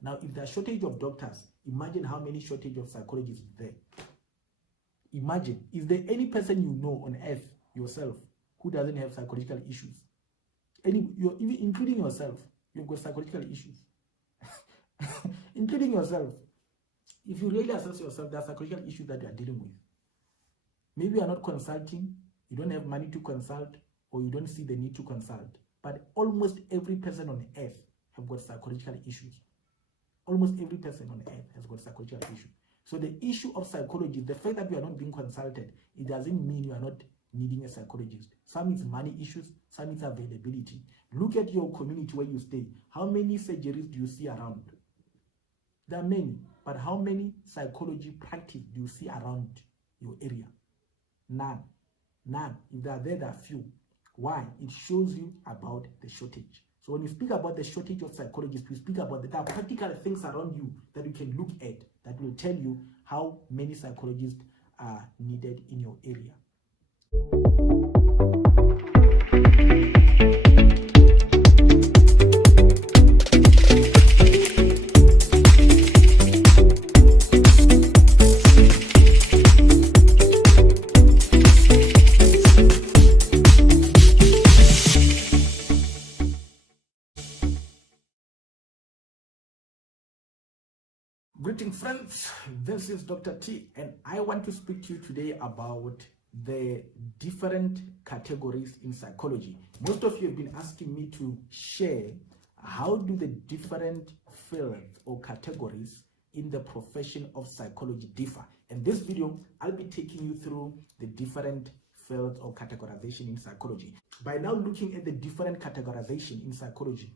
Now, if there's shortage of doctors, imagine how many shortage of psychologists is there. Imagine, is there any person you know on earth, yourself, who doesn't have psychological issues? Even including yourself, you've got psychological issues. Including yourself. If you really assess yourself, there are psychological issues that you are dealing with. Maybe you are not consulting, you don't have money to consult, or you don't see the need to consult. But almost every person on earth have got psychological issues. Almost every person on earth has got psychological issues. So the issue of psychology, the fact that you are not being consulted, it doesn't mean you are not needing a psychologist. Some is money issues, some is availability. Look at your community where you stay. How many surgeries do you see around? There are many, but how many psychology practice do you see around your area? None. None. If they are there, there are few. Why? It shows you about the shortage. So when we speak about the shortage of psychologists, we speak about there are practical things around you that you can look at that will tell you how many psychologists are needed in your area. Greetings friends, this is Dr. T and I want to speak to you today about the different categories in psychology. Most of you have been asking me to share how do the different fields or categories in the profession of psychology differ. In this video, I'll be taking you through the different fields or categorization in psychology. By now looking at the different categorization in psychology,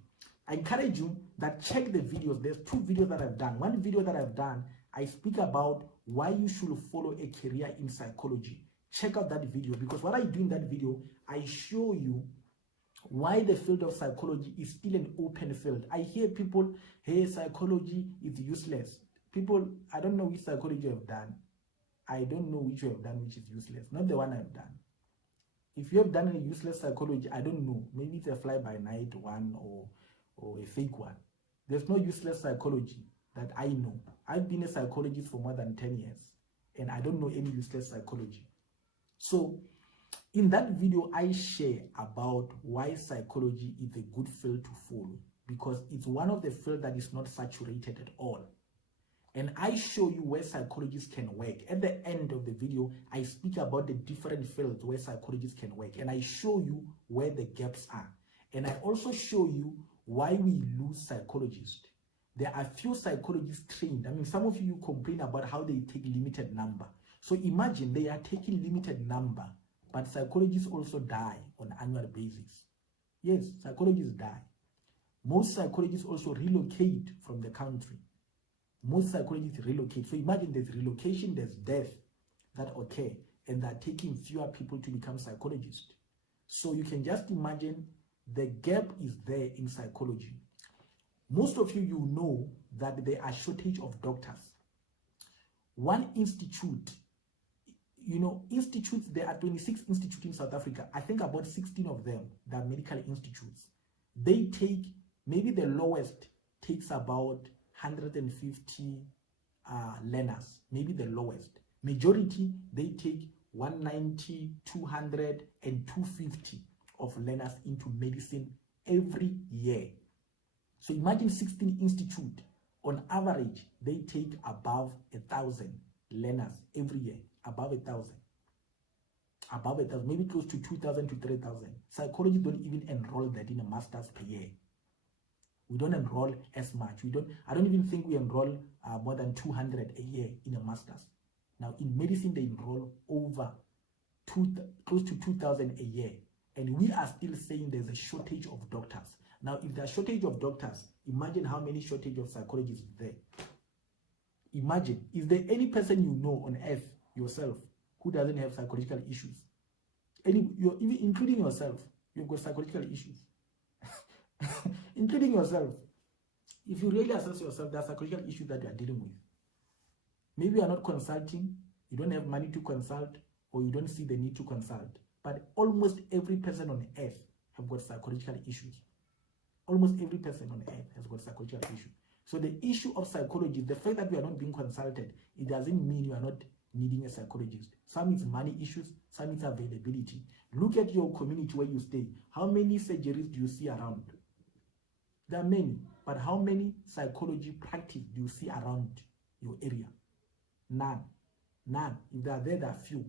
I encourage you that check the videos. There's two videos that I've done. One video that I've done, I speak about why you should follow a career in psychology. Check out that video, because what I do in that video, I show you why the field of psychology is still an open field. I hear people, hey, psychology is useless. People, I don't know which psychology you have done. I don't know which you have done which is useless. Not the one I've done. If you have done a useless psychology, I don't know. Maybe it's a fly-by-night one or a fake one. There's no useless psychology that I know. I've been a psychologist for more than 10 years and I don't know any useless psychology. So in that video, I share about why psychology is a good field to follow, because it's one of the fields that is not saturated at all. And I show you where psychologists can work. At the end of the video, I speak about the different fields where psychologists can work, and I show you where the gaps are. And I also show you why we lose psychologists. There are few psychologists trained. I mean, some of you complain about how they take limited number. So imagine they are taking limited number, but psychologists also die on an annual basis. Yes, psychologists die. Most psychologists also relocate from the country. Most psychologists relocate. So imagine there's relocation, there's death that occur, and they're taking fewer people to become psychologists. So you can just imagine the gap is there in psychology. Most of you know that there are shortage of doctors. One institute, institutes, there are 26 institutes in South Africa. I think about 16 of them, they are medical institutes. They take, maybe the lowest takes about 150 learners, maybe the lowest. Majority, they take 190, 200, and 250 of learners into medicine every year. So imagine 16 institutes. On average, they take above 1,000 learners every year. Above 1,000. Above 1,000, maybe close to 2,000 to 3,000. Psychologists don't even enroll that in a master's per year. We don't enroll as much. I don't even think we enroll more than 200 a year in a master's. Now in medicine, they enroll over close to 2,000 a year. And we are still saying there's a shortage of doctors. Now, if there's a shortage of doctors, imagine how many shortage of psychologists is there. Imagine, is there any person you know on earth, yourself, who doesn't have psychological issues? Even including yourself, you've got psychological issues. Including yourself. If you really assess yourself, there are psychological issues that you are dealing with. Maybe you are not consulting, you don't have money to consult, or you don't see the need to consult. But almost every person on earth have got psychological issues. Almost every person on earth has got psychological issues. So the issue of psychology, the fact that we are not being consulted, it doesn't mean you are not needing a psychologist. Some is money issues, some is availability. Look at your community where you stay. How many surgeries do you see around? There are many, but how many psychology practice do you see around your area? None. None. If they are there, there are few.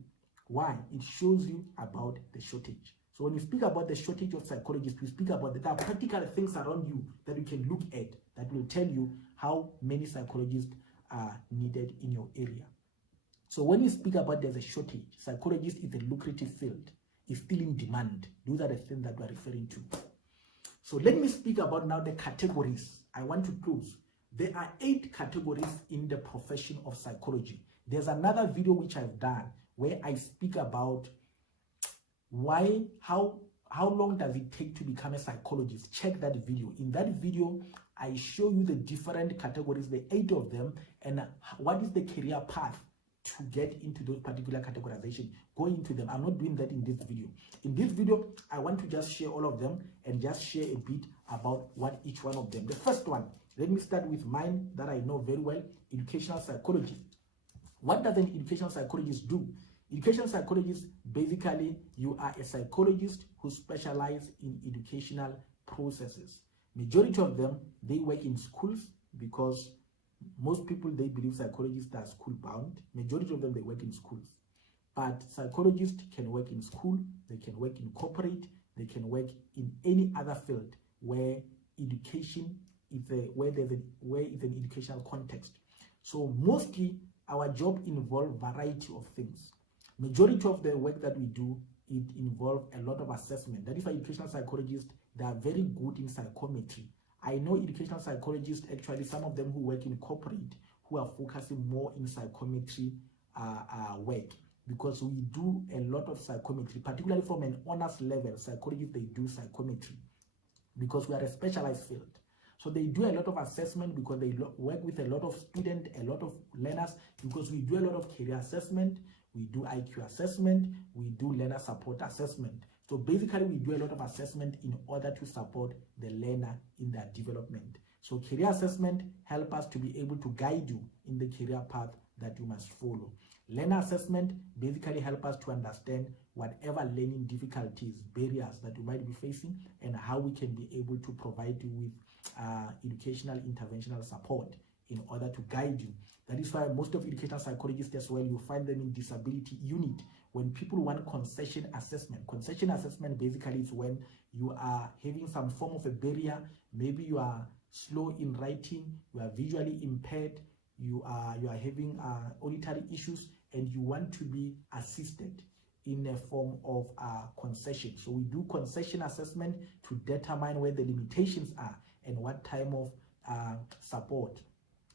Why? It shows you about the shortage. So when you speak about the shortage of psychologists, we speak about there are practical things around you that you can look at that will tell you how many psychologists are needed in your area. So when you speak about there's a shortage, psychologist is a lucrative field, is still in demand. Those are the things that we're referring to. So let me speak about now the categories. I want to close. There are 8 categories in the profession of psychology. There's another video which I've done where I speak about how long does it take to become a psychologist. Check that video. In that video, I show you the different categories, the 8 of them, and what is the career path to get into those particular categorization. Go into them. I'm not doing that in this video. In this video, I want to just share all of them and just share a bit about what each one of them. The first one, let me start with mine that I know very well, educational psychology. What does an educational psychologist do? Educational psychologist, basically, you are a psychologist who specializes in educational processes. Majority of them, they work in schools because most people, they believe psychologists are school bound. Majority of them, they work in schools. But psychologists can work in school, they can work in corporate, they can work in any other field where education is where it's an educational context. So mostly our job involves variety of things. Majority of the work that we do, it involves a lot of assessment. That is why educational psychologists, they are very good in psychometry. I know educational psychologists, actually, some of them who work in corporate, who are focusing more in psychometry work, because we do a lot of psychometry, particularly from an honors level. Psychologists, they do psychometry because we are a specialized field. So they do a lot of assessment because they work with a lot of students, a lot of learners, because we do a lot of career assessment, we do IQ assessment, we do learner support assessment. So basically, we do a lot of assessment in order to support the learner in their development. So career assessment help us to be able to guide you in the career path that you must follow. Learner assessment basically help us to understand whatever learning difficulties, barriers that you might be facing, and how we can be able to provide you with educational interventional support in order to guide you. That is why most of educational psychologists as well, you find them in disability unit. When people want concession assessment basically is when you are having some form of a barrier, maybe you are slow in writing, you are visually impaired, you are having auditory issues, and you want to be assisted in a form of concession. So we do concession assessment to determine where the limitations are and what type of support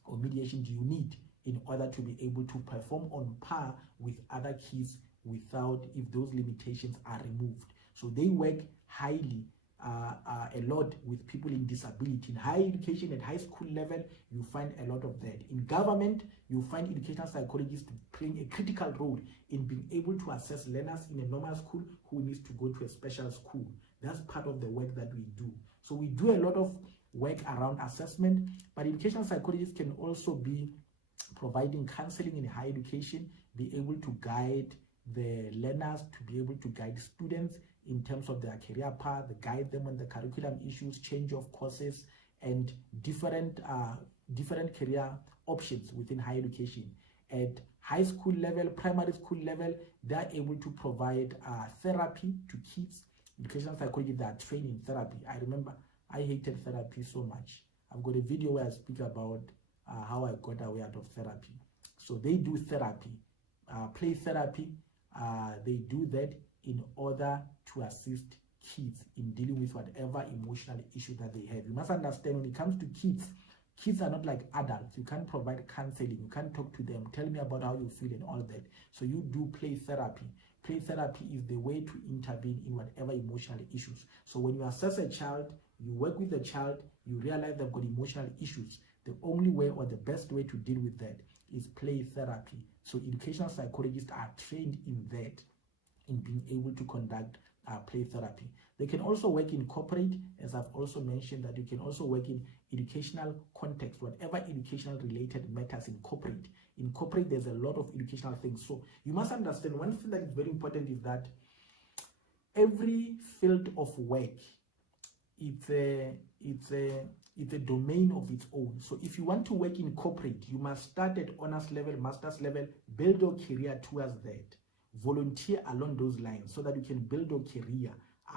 or mediation do you need in order to be able to perform on par with other kids without, if those limitations are removed. So they work highly a lot with people in disability. In higher education at high school level, you find a lot of that. In government, you find educational psychologists playing a critical role in being able to assess learners in a normal school who needs to go to a special school. That's part of the work that we do. So we do a lot of work around assessment, but educational psychologists can also be providing counseling in higher education, be able to guide the learners, to be able to guide students in terms of their career path, guide them on the curriculum issues, change of courses, and different career options within higher education. At high school level, primary school level, they are able to provide therapy to kids. Educational psychologists, they are trained in therapy. I remember I hated therapy so much. I've got a video where I speak about how I got away out of therapy. So they do therapy, play therapy. They do that in order to assist kids in dealing with whatever emotional issue that they have. You must understand, when it comes to kids are not like adults. You can't provide counseling. You can't talk to them, tell me about how you feel and all that. So you do play therapy. Play therapy is the way to intervene in whatever emotional issues. So when you assess a child, you work with the child, you realize they've got emotional issues. The only way or the best way to deal with that is play therapy. So educational psychologists are trained in that, in being able to conduct play therapy. They can also work in corporate, as I've also mentioned, that you can also work in educational context, whatever educational related matters in corporate. In corporate, there's a lot of educational things. So you must understand, one thing that is very important is that every field of work, it's a domain of its own. So if you want to work in corporate, you must start at honors level, master's level, build your career towards that, volunteer along those lines so that you can build your career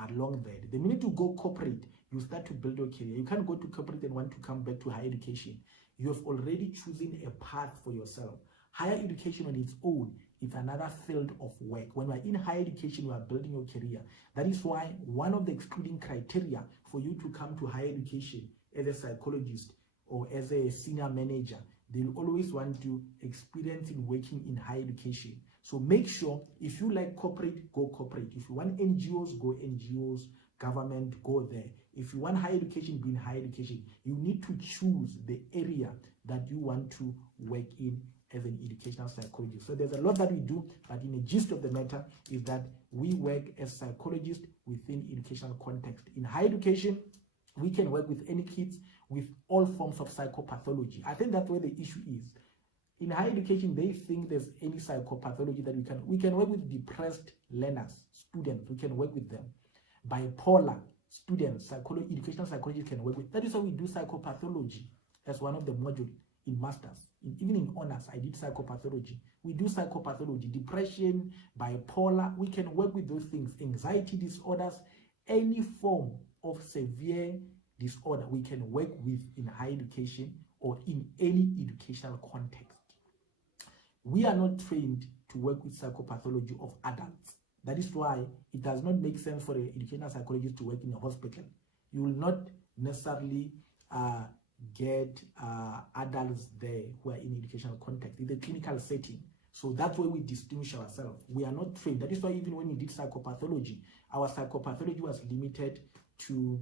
along that. The minute you go corporate, you start to build your career. You can't go to corporate and want to come back to higher education. You have already chosen a path for yourself. Higher education on its own is another field of work. When you are in higher education, you are building your career. That is why one of the excluding criteria for you to come to higher education as a psychologist or as a senior manager, they will always want you experience in working in higher education. So make sure, if you like corporate, go corporate. If you want NGOs, go NGOs. Government, go there. If you want higher education, be in higher education. You need to choose the area that you want to work in as an educational psychologist. So there's a lot that we do, but in the gist of the matter is that we work as psychologists within educational context. In higher education, we can work with any kids with all forms of psychopathology. I think that's where the issue is. In higher education, they think there's any psychopathology that we can work with depressed learners, students, we can work with them. Bipolar students, educational psychology can work with. That is why we do psychopathology as one of the modules in masters. Even in honors, I did psychopathology. We do psychopathology, depression, bipolar. We can work with those things. Anxiety disorders, any form of severe disorder, we can work with in higher education or in any educational context. We are not trained to work with psychopathology of adults. That is why it does not make sense for an educational psychologist to work in a hospital. You will not necessarily get adults there who are in educational context. It's a clinical setting. So that's where we distinguish ourselves. We are not trained. That is why even when we did psychopathology, our psychopathology was limited to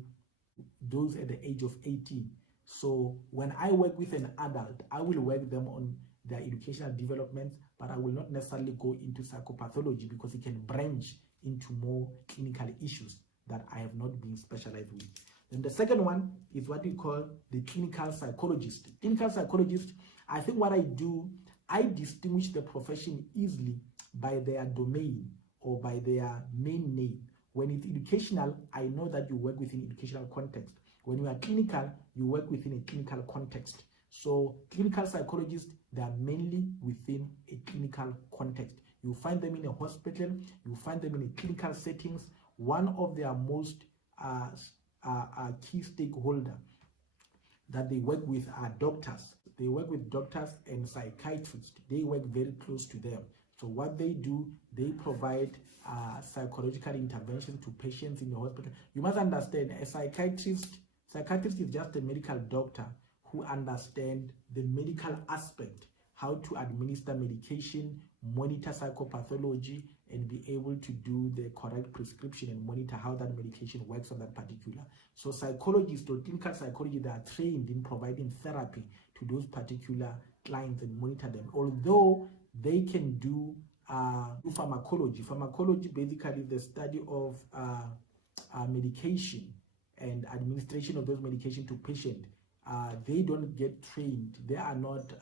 those at the age of 18. So when I work with an adult, I will work them on their educational development, but I will not necessarily go into psychopathology because it can branch into more clinical issues that I have not been specialized with. Then the second one is what we call the clinical psychologist. Clinical psychologist, I think what I do, I distinguish the profession easily by their domain or by their main name. When it's educational, I know that you work within educational context. When you are clinical, you work within a clinical context. So clinical psychologists, they are mainly within a clinical context. You find them in a hospital, you find them in a clinical settings. One of their most key stakeholder that they work with are doctors. They work with doctors and psychiatrists. They work very close to them. So what they do, they provide psychological intervention to patients in the hospital. You must understand, a psychiatrist is just a medical doctor who understand the medical aspect, how to administer medication, monitor psychopathology, and be able to do the correct prescription and monitor how that medication works on that particular. So psychologists or clinical psychologists, they are trained in providing therapy to those particular clients and monitor them. Although they can do pharmacology. Pharmacology basically is the study of medication and administration of those medication to patients. They don't get trained. They are not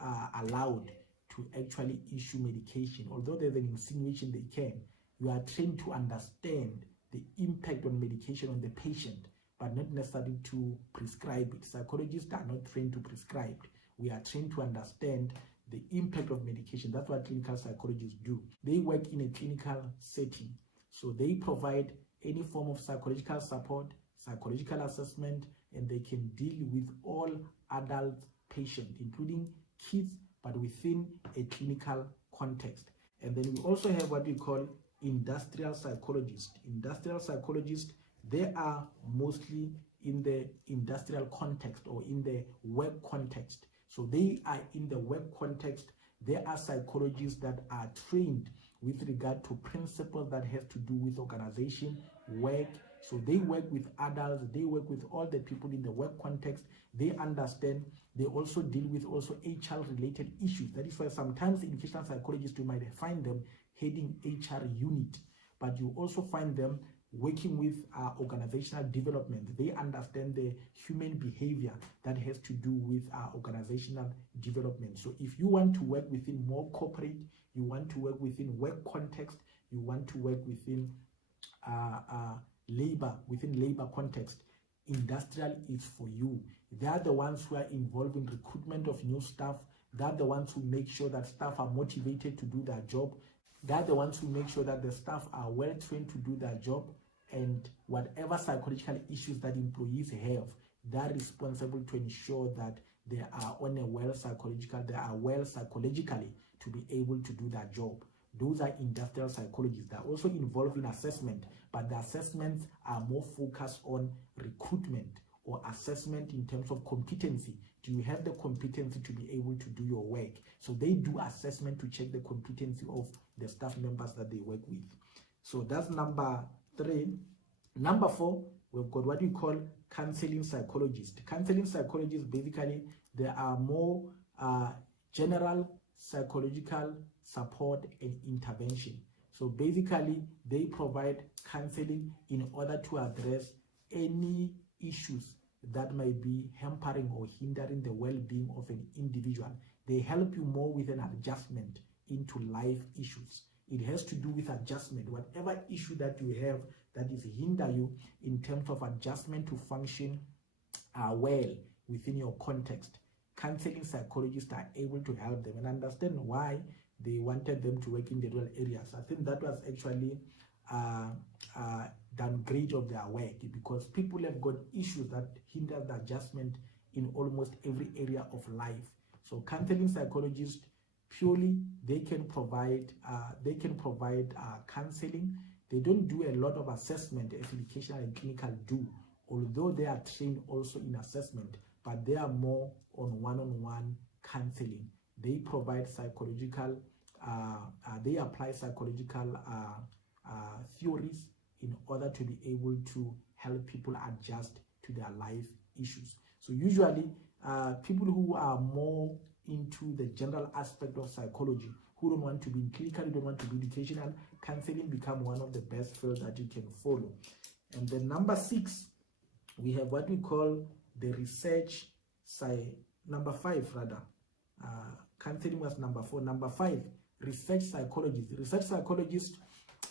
allowed to actually issue medication. Although there's an insinuation they can, you are trained to understand the impact on medication on the patient, but not necessarily to prescribe it. Psychologists are not trained to prescribe. We are trained to understand the impact of medication. That's what clinical psychologists do. They work in a clinical setting. So they provide any form of psychological support, psychological assessment, and they can deal with all adult patients, including kids, but within a clinical context. And then we also have what we call industrial psychologists. Industrial psychologists, they are mostly in the industrial context or in the work context. So they are in the work context. There are psychologists that are trained with regard to principles that have to do with organization, work. So they work with adults, they work with all the people in the work context. They understand. They also deal with also HR related issues. That is why sometimes educational psychologists, you might find them heading HR unit, but you also find them working with organizational development. They understand the human behavior that has to do with organizational development. So if you want to work within more corporate, you want to work within work context, you want to work within labor context, industrial is for you. They are the ones who are involved in recruitment of new staff. They are the ones who make sure that staff are motivated to do their job. They are the ones who make sure that the staff are well trained to do their job, and whatever psychological issues that employees have, they are responsible to ensure that they are well psychologically to be able to do their job. Those are industrial psychologists. They are also involved in assessment, but the assessments are more focused on recruitment or assessment in terms of competency. Do you have the competency to be able to do your work? So they do assessment to check the competency of the staff members that they work with. So that's number 3. Number 4, we've got what we call counseling psychologists. Counseling psychologists, basically, they are more general psychological support and intervention. So basically, they provide counseling in order to address any issues that might be hampering or hindering the well-being of an individual. They help you more with an adjustment into life issues. It has to do with adjustment. Whatever issue that you have that is hinder you in terms of adjustment to function well within your context, counseling psychologists are able to help them and understand why they wanted them to work in the rural areas. I think that was actually downgrade of their work, because people have got issues that hinder the adjustment in almost every area of life. So counseling psychologists, purely they can provide counseling. They don't do a lot of assessment as educational and clinical do, although they are trained also in assessment, but they are more on one-on-one counseling. They provide psychological, they apply psychological theories in order to be able to help people adjust to their life issues. So usually people who are more into the general aspect of psychology, who don't want to be in clinical, don't want to be educational, counseling become one of the best fields that you can follow. And then number 6, we have what we call the research number 5 rather. Counseling was number 4. Number 5, research psychologists. Research psychologists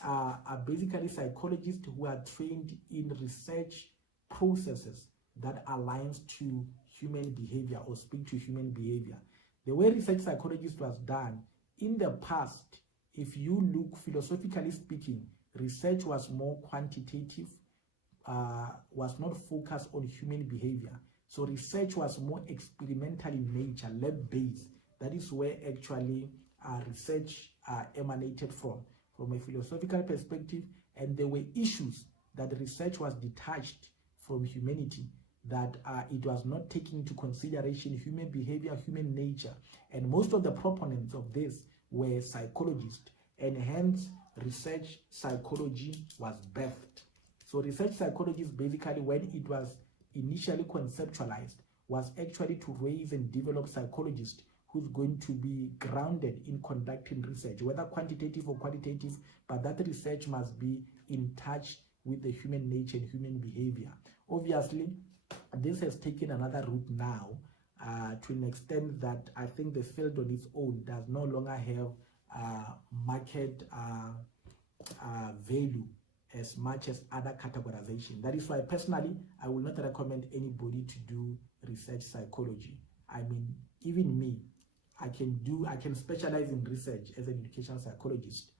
are basically psychologists who are trained in research processes that aligns to human behavior or speak to human behavior. The way research psychologist was done in the past, if you look philosophically speaking, research was more quantitative, was not focused on human behavior. So research was more experimental in nature, lab-based. That is where actually research emanated from a philosophical perspective, and there were issues that research was detached from humanity, that it was not taking into consideration human behavior, human nature, and most of the proponents of this were psychologists, and hence research psychology was birthed. So research psychology is basically, when it was initially conceptualized, was actually to raise and develop psychologists who's going to be grounded in conducting research, whether quantitative or qualitative, but that research must be in touch with the human nature and human behavior. Obviously, this has taken another route now to an extent that I think the field on its own does no longer have market value as much as other categorization. That is why personally I will not recommend anybody to do research psychology. I mean, even me, I can specialize in research as an educational psychologist.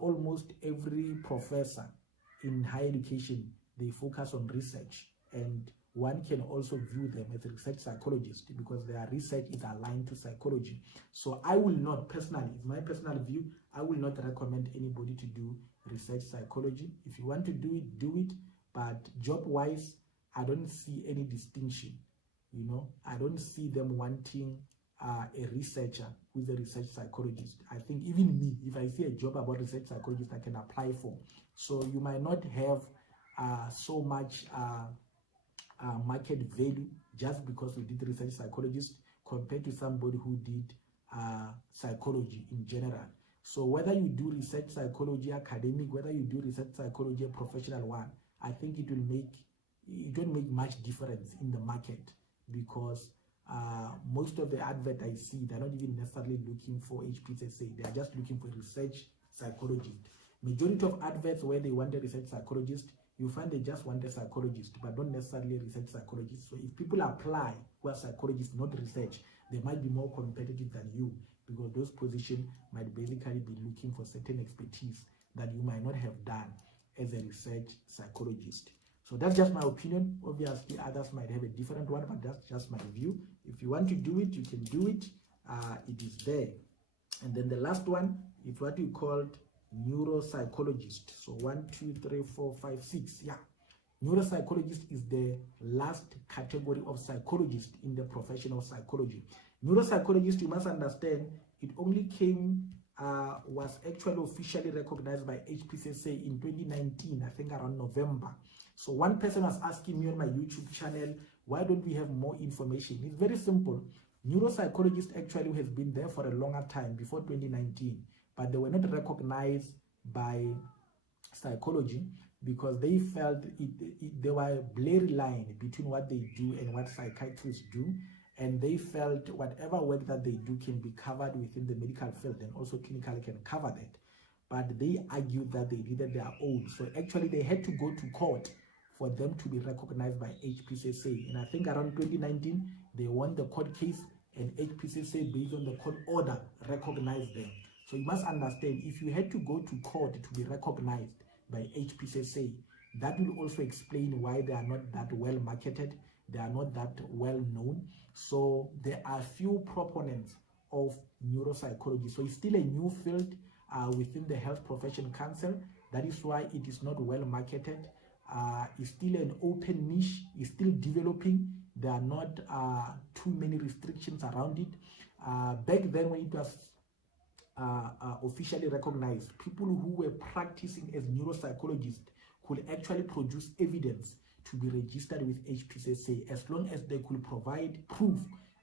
Almost every professor in higher education, they focus on research, and one can also view them as a research psychologist because their research is aligned to psychology. So I will not personally, it's my personal view, I will not recommend anybody to do research psychology. If you want to do it, do it. But job-wise, I don't see any distinction. You know, I don't see them wanting a researcher who's a research psychologist. I think even me, if I see a job about research psychologist, I can apply for. So you might not have so much market value just because you did research psychologist compared to somebody who did psychology in general. So whether you do research psychology academic, whether you do research psychology a professional one, I think it won't make much difference in the market, because most of the advert I see, they're not even necessarily looking for HPCSA. They are just looking for research psychologist. Majority of adverts where they want a research psychologist, you find they just want a psychologist, but not necessarily a research psychologist. So if people apply who are psychologists, not research, they might be more competitive than you, because those positions might basically be looking for certain expertise that you might not have done as a research psychologist. So that's just my opinion. Obviously, others might have a different one, but that's just my view. If you want to do it, you can do it. It is there. And then the last one is what you called neuropsychologist. So 1, 2, 3, 4, 5, 6. Yeah. Neuropsychologist is the last category of psychologist in the profession of psychology. Neuropsychologist, you must understand, it only was actually officially recognized by HPCSA in 2019, I think around November. So one person was asking me on my YouTube channel, why don't we have more information? It's very simple. Neuropsychologist actually has been there for a longer time, before 2019, but they were not recognized by psychology because they felt there were a blurry line between what they do and what psychiatrists do, and they felt whatever work that they do can be covered within the medical field, and also clinical can cover that. But they argued that they needed their own, so actually they had to go to court for them to be recognized by HPCSA. And I think around 2019 they won the court case, and HPCSA, based on the court order, recognized them. So you must understand, if you had to go to court to be recognized by HPCSA, that will also explain why they are not that well marketed, they are not that well known. So there are few proponents of neuropsychology. So it's still a new field within the Health Profession Council. That is why it is not well marketed. It's still an open niche, it's still developing. There are not too many restrictions around it. Back then, when it was officially recognized, people who were practicing as neuropsychologists could actually produce evidence to be registered with HPCSA, as long as they could provide proof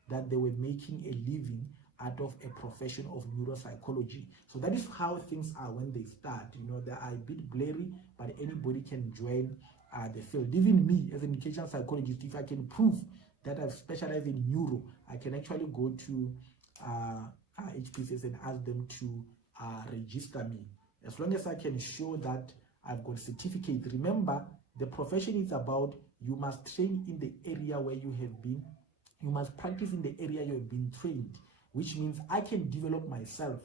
that they were making a living out of a profession of neuropsychology. So that is how things are when they start. You know, they are a bit blurry, but anybody can join the field. Even me, as an educational psychologist, if I can prove that I've specialized in neuro, I can actually go to HPCSA and ask them to register me. As long as I can show that I've got certificate. Remember, the profession is about, you must train in the area where you have been, you must practice in the area you have been trained, which means I can develop myself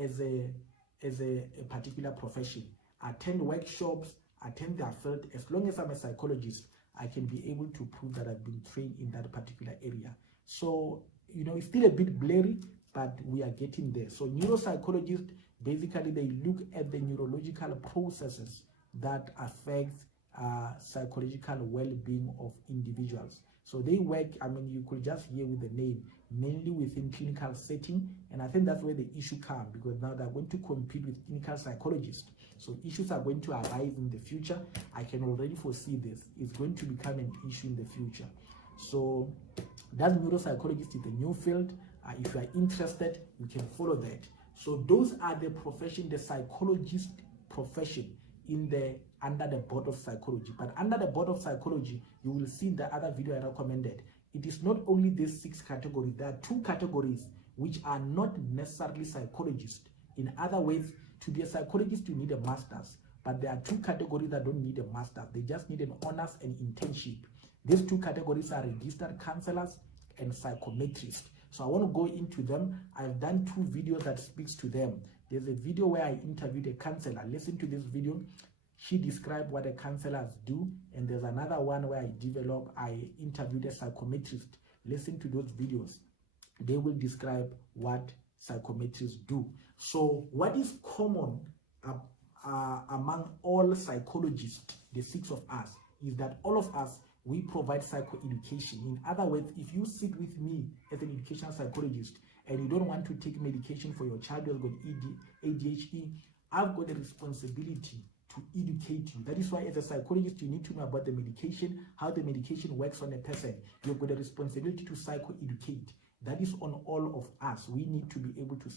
as a particular profession, attend workshops, attend their field. As long as I'm a psychologist, I can be able to prove that I've been trained in that particular area. So, you know, it's still a bit blurry, but we are getting there. So neuropsychologists, basically they look at the neurological processes that affect psychological well-being of individuals. So they work, I mean, you could just hear with the name, mainly within clinical setting, and I think that's where the issue comes, because now they're going to compete with clinical psychologists. So issues are going to arise in the future. I can already foresee this. It's going to become an issue in the future. So that neuropsychologist is a new field. If you are interested, you can follow that. So those are the profession, the psychologist profession under the board of psychology. But under the board of psychology, you will see the other video I recommended. It is not only these 6 categories. There are 2 categories which are not necessarily psychologists. In other words, to be a psychologist, you need a master's. But there are 2 categories that don't need a master's. They just need an honors and internship. These 2 categories are registered counselors and psychometrists. So I want to go into them. I've done 2 videos that speaks to them. There's a video where I interviewed a counselor. Listen to this video. She described what a counselors do. And there's another one where I interviewed a psychometrist. Listen to those videos. They will describe what psychometrists do. So what is common among all psychologists, the 6 of us, is that all of us, we provide psychoeducation. In other words, if you sit with me as an educational psychologist and you don't want to take medication for your child who has got ADHD, I've got a responsibility to educate you. That is why as a psychologist, you need to know about the medication, how the medication works on a person. You've got a responsibility to psychoeducate. That is on all of us. We need to be able to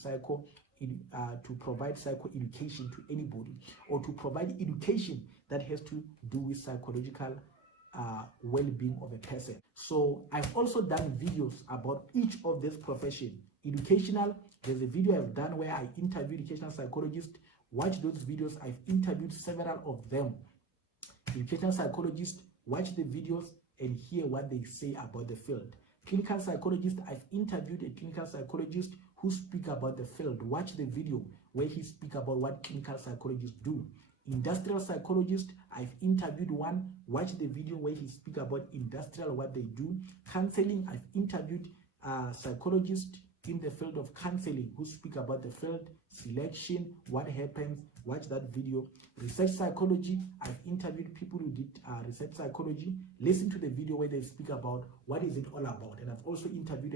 to provide psycho education to anybody, or to provide education that has to do with psychological well-being of a person. So I've also done videos about each of these professions. Educational, there's a video I've done where I interviewed educational psychologists. Watch those videos. I've interviewed several of them. Educational psychologists, watch the videos and hear what they say about the field. Clinical psychologist, I've interviewed a clinical psychologist who speaks about the field. Watch the video where he speaks about what clinical psychologists do. Industrial psychologist, I've interviewed one. Watch the video where he speaks about industrial, what they do. Counseling, I've interviewed psychologists in the field of counseling who speak about the field, selection, what happens. Watch that video. Research psychology, I've interviewed people who did research psychology. Listen to the video where they speak about what is it all about. And I've also interviewed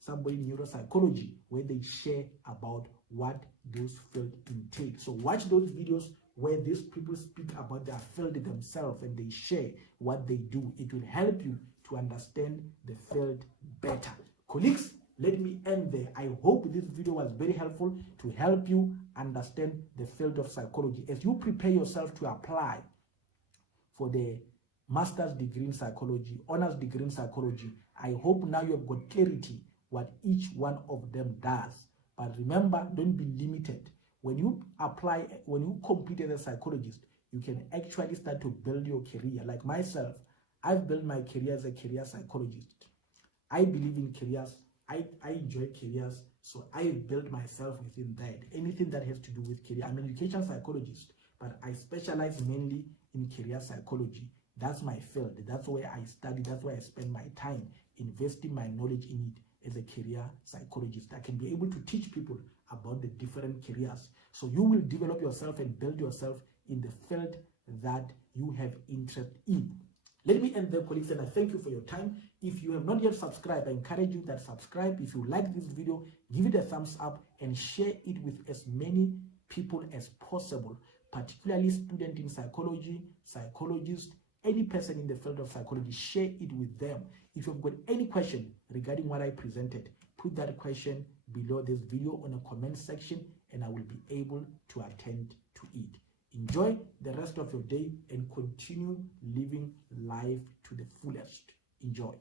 somebody in neuropsychology, where they share about what those fields entail. So watch those videos where these people speak about their field themselves and they share what they do. It will help you to understand the field better. Colleagues, let me end there. I hope this video was very helpful to help you understand the field of psychology. As you prepare yourself to apply for the master's degree in psychology, honors degree in psychology, I hope now you have got clarity what each one of them does. But remember, don't be limited. When you apply, when you complete as a psychologist, you can actually start to build your career. Like myself, I've built my career as a career psychologist. I believe in careers. I enjoy careers, so I built myself within that. Anything that has to do with career. I'm an education psychologist, but I specialize mainly in career psychology. That's my field. That's where I study. That's where I spend my time investing my knowledge in it as a career psychologist. I can be able to teach people about the different careers. So you will develop yourself and build yourself in the field that you have interest in. Let me end there, colleagues, and I thank you for your time. If you have not yet subscribed, I encourage you that subscribe. If you like this video, give it a thumbs up and share it with as many people as possible, particularly students in psychology, psychologists, any person in the field of psychology. Share it with them. If you've got any question regarding what I presented, put that question below this video on a comment section and I will be able to attend to it. Enjoy the rest of your day and continue living life to the fullest. Enjoy.